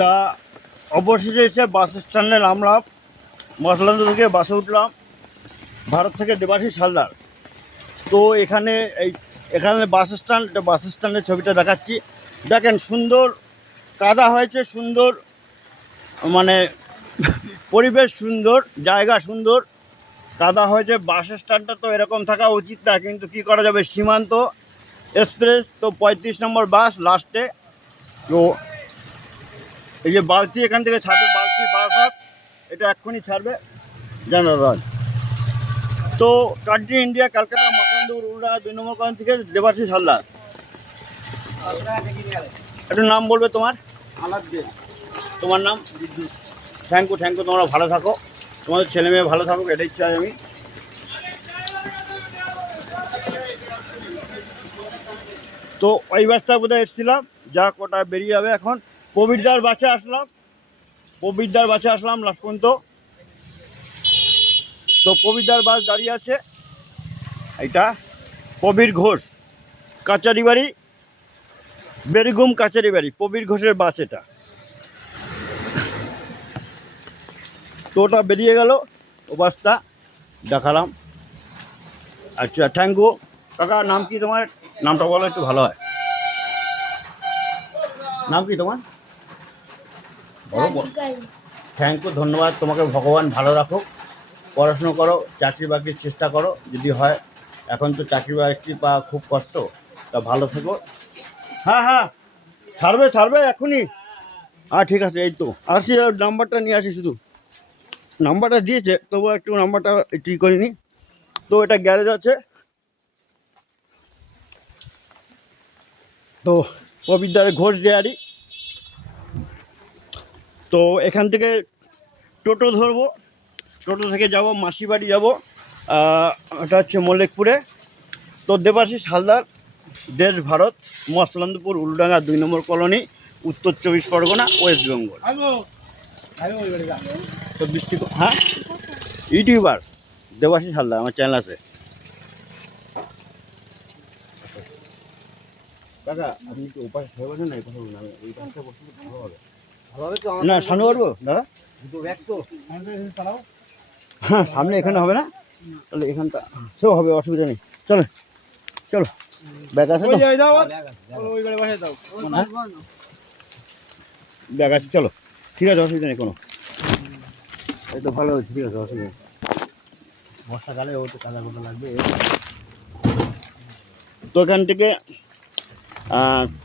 তা অবশেষে এসে বাস স্ট্যান্ডে নামলাম। মসলান্দ থেকে বাসে উঠলাম, ভারত থেকে দেবাশিস হালদার। তো এখানে বাস স্ট্যান্ডের ছবিটা দেখাচ্ছি। দেখেন সুন্দর কাদা হয়েছে, সুন্দর মানে পরিবেশ সুন্দর, জায়গা সুন্দর, কাদা হয়েছে। বাস স্ট্যান্ডটা তো এরকম থাকা উচিত না, কিন্তু কি করা যাবে, সীমান্ত এক্সপ্রেস তো 35 নম্বর বাস লাস্টে। তো এই যে বালতি এখান থেকে ছাড়বে, বালতি বাস এটা এক্ষুনি ছাড়বে জানারবাদ। তো কান্ট্রি ইন্ডিয়া, ক্যালকাটা, মসলান্দপুর, উল্ডাঙ্গা 2 নম্বর কলোনি থেকে দেবাশিস হালদার। একটু নাম বলবে তোমার? তোমার নাম? থ্যাংক ইউ, তোমরা ভালো থাকো, তোমাদের ছেলে মেয়ে ভালো থাকুক, এটাই চাই আমি। তো ওই বাসটা বোধহয় এসেছিলাম, যা কোটা বেরিয়ে যাবে এখন। প্রবীরদার বাসে আসলাম লাস্ট পর্যন্ত। তো প্রবীরদার বাস দাঁড়িয়ে আছে, এটা প্রবীর ঘোষ কাচারি বাড়ি, বেরিগুম কাচারি বাড়ি, প্রবীর ঘোষের বাস এটা। তো ওটা বেরিয়ে গেল, ও বাসটা দেখালাম। আচ্ছা, থ্যাংক ইউ কাকা। নাম কি তোমার? নামটা বলো একটু, ভালো হয়। নাম কি তোমার? থ্যাংক ইউ, ধন্যবাদ তোমাকে। ভগবান ভালো রাখো, পড়াশুনো করো, চাকরি বাকরির চেষ্টা করো যদি হয়। এখন তো চাকরি বাকরি পাওয়া খুব কষ্ট, তা ভালো থেকো। হ্যাঁ, ছাড়বে এখনই। ঠিক আছে, এই তো আসি, নাম্বারটা নিয়ে আসি। শুধু নাম্বারটা দিয়েছে, তবু একটু নাম্বারটা ঠিক করিনি। তো এটা গ্যারেজ আছে। তো প্রবীরদার ঘোষ ডেয়ারি। তো এখান থেকে টোটো ধরবো, টোটো থেকে যাব মাসিবাড়ি যাব, এটা হচ্ছে মল্লিকপুরে। তো দেবাশিস হালদার, দেশ ভারত, মসলান্দপুর, উল্ডাঙ্গা 2 নম্বর কলোনি, উত্তর 24 পরগনা, ওয়েস্ট বেঙ্গল। তো হ্যাঁ, ইউটিউবার দেবাশিস হালদার, আমার চ্যানেল আছে। দাদা আপনি কি উপাস হয়ে বসেন না? এই কথা বলুন, এই পাশটা বসলে ভালো হবে। না সামনে পারবো দাদা? হ্যাঁ, সামনে এখানে হবে না, তাহলে এখানটা সেও হবে, অসুবিধা নেই। চলো চলো, ব্যাগ আছে তো? ব্যাগ আছে, চলো। ঠিক আছে, অসুবিধা নেই কোনো। এই তো ভালো হয়েছে, ঠিক আছে, অসুবিধা নেই। বর্ষাকালে ও তো কাদা কোদা লাগবে। তো এখান থেকে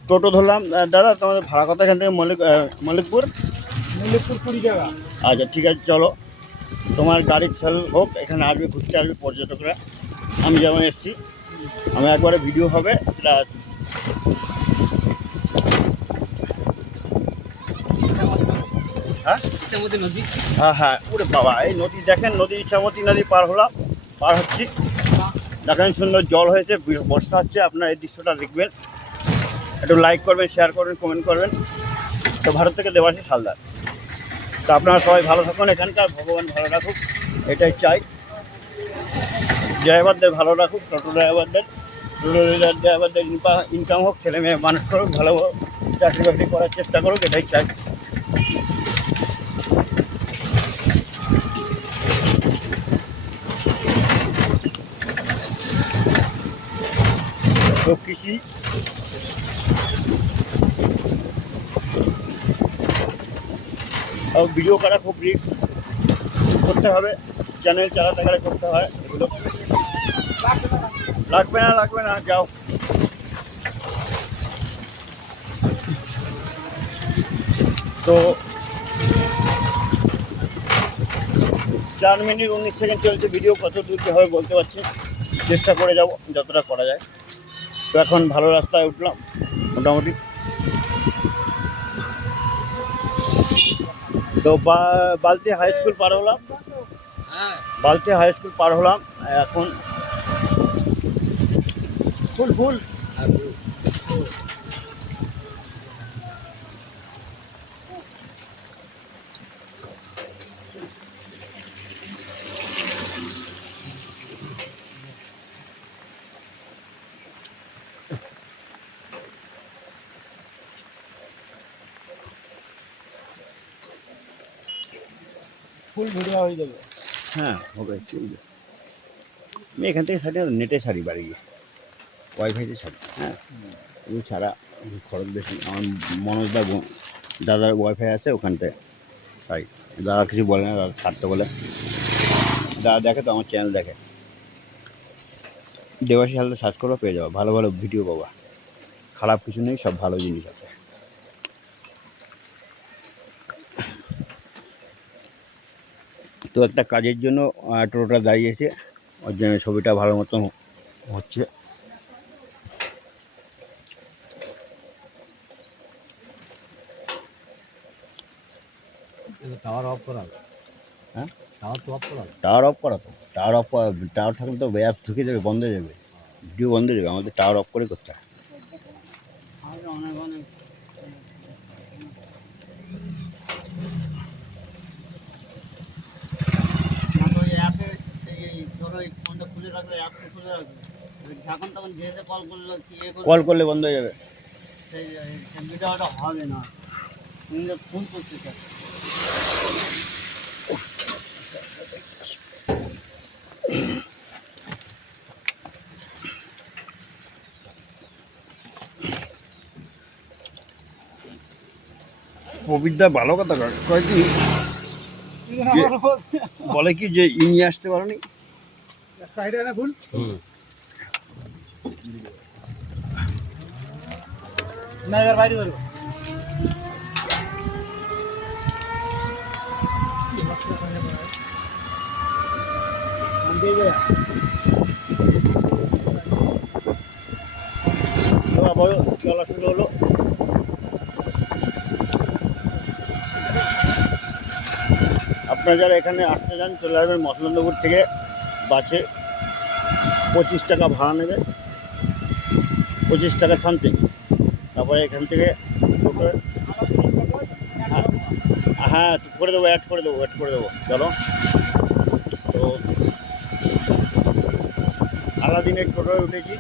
টোটো ধরলাম। দাদা তোমাদের ভাড়া কথা এখান থেকে মল্লিকপুর 20 টাকা। আচ্ছা ঠিক আছে, চলো। তোমার গাড়ি সেল হোক, এখানে আসবে, ঘুরতে আসবে পর্যটকরা। আমি যেমন এসেছি, আমি একবারে ভিডিও হবে প্লাস। হ্যাঁ, ওরে বাবা, এই নদী দেখেন, নদী ইচ্ছামতি নদী পার হচ্ছি। দেখেন সুন্দর জল হয়েছে, বর্ষা হচ্ছে, আপনার এই দৃশ্যটা দেখবেন। একটু লাইক করবেন, শেয়ার করবেন, কমেন্ট করবেন। তো ভারত থেকে দেবাশিস হালদার। তো আপনারা সবাই ভালো থাকুন, এখানকার ভগবান ভালো রাখুক, এটাই চাই। ড্রাইভারদের ভালো রাখুক, টোটো ড্রাইভারদের ইনকাম হোক, ছেলে মেয়ে মানুষ করুক, ভালো চাকরি বাকরি করার চেষ্টা করুক, এটাই চাই। তো কৃষি ভিডিও করা খুব রিস্ক, করতে হবে, চ্যানেল চালাতে গেলে করতে হয় এগুলো। লাগবে না, যাও। তো 4 মিনিট 19 সেকেন্ড চলছে ভিডিও, কত দূর কী হবে বলতে পারছি, চেষ্টা করে যাব যতটা করা যায়। তো এখন ভালো রাস্তায় উঠলাম মোটামুটি। তো বালতি হাই স্কুল পার হলাম, এখন ফুল ফুল ভিডিও হয়ে যাবে। হ্যাঁ হবে, চলবে। আমি এখান থেকে ছাড়ি, নেটে ছাড়ি বাড়ি গিয়ে, ওয়াইফাইতে ছাড়ি। হ্যাঁ, ও ছাড়া খরচ বেশি। আমার মনোজদা দাদার ওয়াইফাই আছে, ওখানটায় ছাড়ি। দাদা কিছু বলে না, দাদা ছাড়তে বলে। দাদা দেখে তো, আমার চ্যানেল দেখে। দেবাশিস হালদার সার্চ করো, পেয়ে যাবো, ভালো ভালো ভিডিও পাবা। খারাপ কিছু নেই, সব ভালো জিনিস আছে। তো একটা কাজের জন্য টোটোটা দাঁড়িয়েছে, ওর জন্য ছবিটা ভালো মতন হচ্ছে। টাওয়ার অফ করা। হ্যাঁ, টাওয়ার তো অফ করা। টাওয়ার অফ করা তো, টাওয়ার থাকলে তো অ্যাপ ঢুকে যাবে, বন্ধ হয়ে যাবে, ভিডিও বন্ধ হয়ে যাবে। আমাদের টাওয়ার অফ করে করতে হয়। অনেক অনেক অ্যাপে ধরো এই ফোনটা খুলে রাখবে, অ্যাপটা খুলে রাখবে, যখন তখন যেতে কল করলে কল করলে বন্ধ হয়ে যাবে। সেই ভিডিওটা হবে না, তুমি ফোন করতে চাও। প্রবীরদা ভালো কথা কয় কি, বলে কি যে ই নিয়ে আসতে পারোনি। না এবার বাইরে ধরবো। আবার চলা শুরু হলো। আপনারা যারা এখানে আসতে চান, চলে আসবেন মসলন্দপুর থেকে। বাসে 25 টাকা ভাড়া নেবে, 25 টাকা সামথিং। তারপরে এখান থেকে টোটো, হ্যাঁ করে দেবো, অ্যাড করে দেবো। চলো, তো আলাদিনের টোটোয় উঠেছি।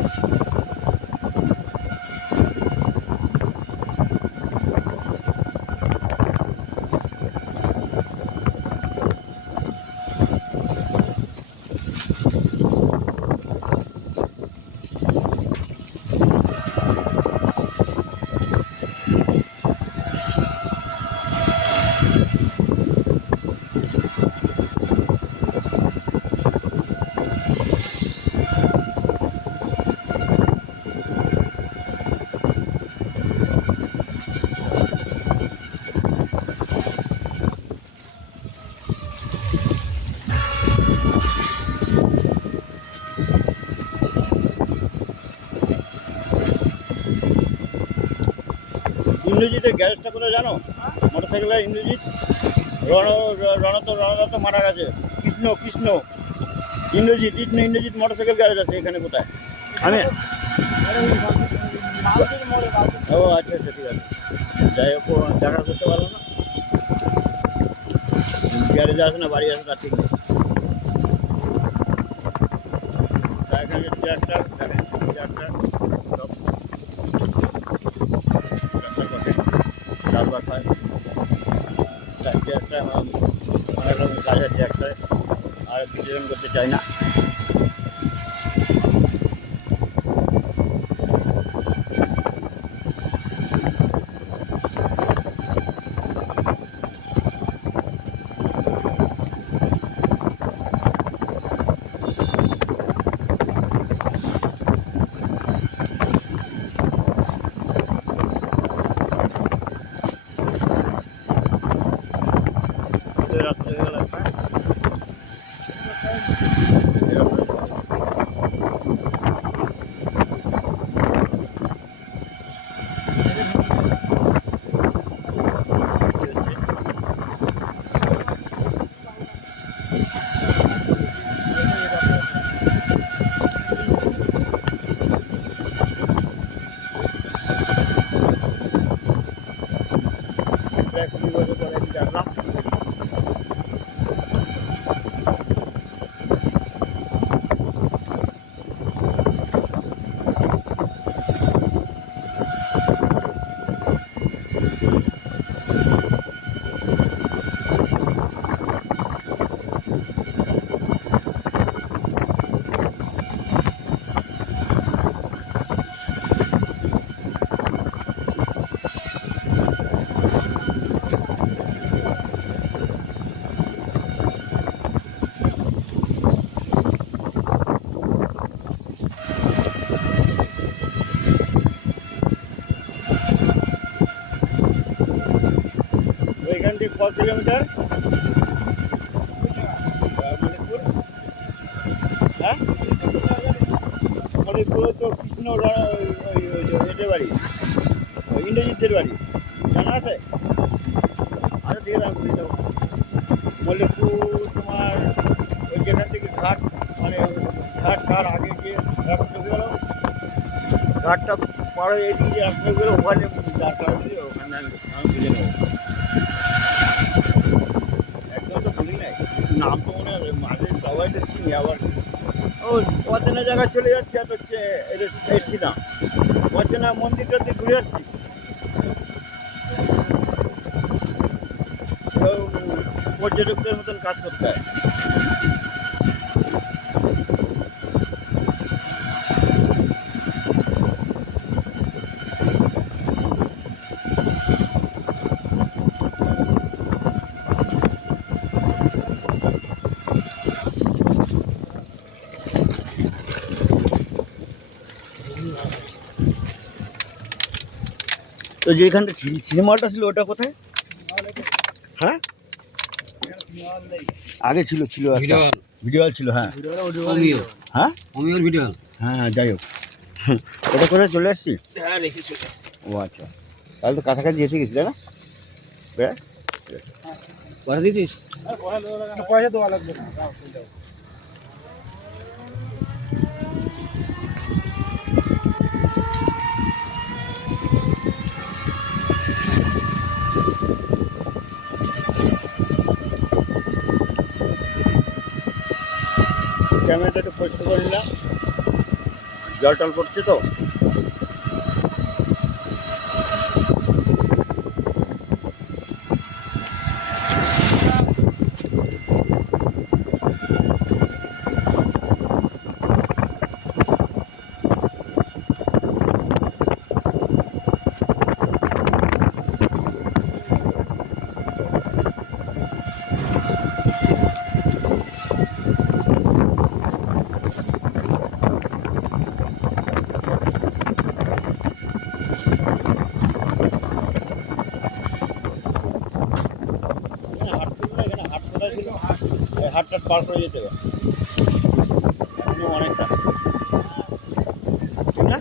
ইন্দ্রজিতের গ্যারেজটা কোথায় জানো? মোটর সাইকেলের ইন্দ্রজিৎ, রণদত্ত মারা গেছে। Krishna Indrajit motor cycle garage আছে এখানে কোথায়? আমি ও আচ্ছা ঠিক আছে। যাই হোক, দেখা করতে পারলো না, গ্যারেজে আসে না, বাড়ি আসে তার ঠিক নেই। এখানে ট্রাক্টর সব চাষবাস হয়। ট্রাক্টর অনেক রকম কাজ আছে ট্রাক্টরে, আর বিতরণ করতে চাই না। রাত্রে হয়ে গেল, এখান থেকে কত কিলোমিটার? মণিপুর, হ্যাঁ মণিপুর তো কৃষ্ণ এদের বাড়ি, ওই ইন্দ্রজিৎদের বাড়ি, জানা আছে? আচ্ছা ঠিক আছে, আমি বুঝে দেবো। মল্লিকপুর তোমার ওই যেখান থেকে ঘাট, মানে ঘাট তার আগে যে রাস্তা গেল, ঘাটটা পাড়ে এদিকে যে রাস্তা গেল ওখানে দাঁড় করাবি, ওখানে আমি বুঝে নেবো। একদম তো ভুলি নাই, নাম তো মনে হবে, মাঝে সবাই তো চিনি, আবার ও অচেনা জায়গায় চলে যাচ্ছে, আর হচ্ছে এসছি না, অচেনা মন্দিরটাতে ঘুরে আসছি। তো পর্যটকদের মতন কাজ করতে হয়। তো যেখানটা সিনেমাটা ছিল ওটা কোথায়? হ্যাঁ আগে ছিল ছিল একটা ভিডিও হল ছিল, হ্যাঁ হ্যাঁ অমিওর ভিডিও। হ্যাঁ হ্যাঁ যাই হোক, ওটা কোথায় চলে আসছি? হ্যাঁ রেখেছি। ও আচ্ছা, তাহলে তো কাছাকাছি এসে গেছি তাই না? বেশ, পয়সা দিয়েছিস? পয়সা দেওয়া লাগবে না। ক্যামেরাটা একটু পরিষ্কার করে নিলাম, জল টল পড়ছে তো। হাট ছিল না এখানে, হাট কোথায় ছিল? এই হাটটা পার করে যেতে হবে এখনো অনেকটা, ঠিক না?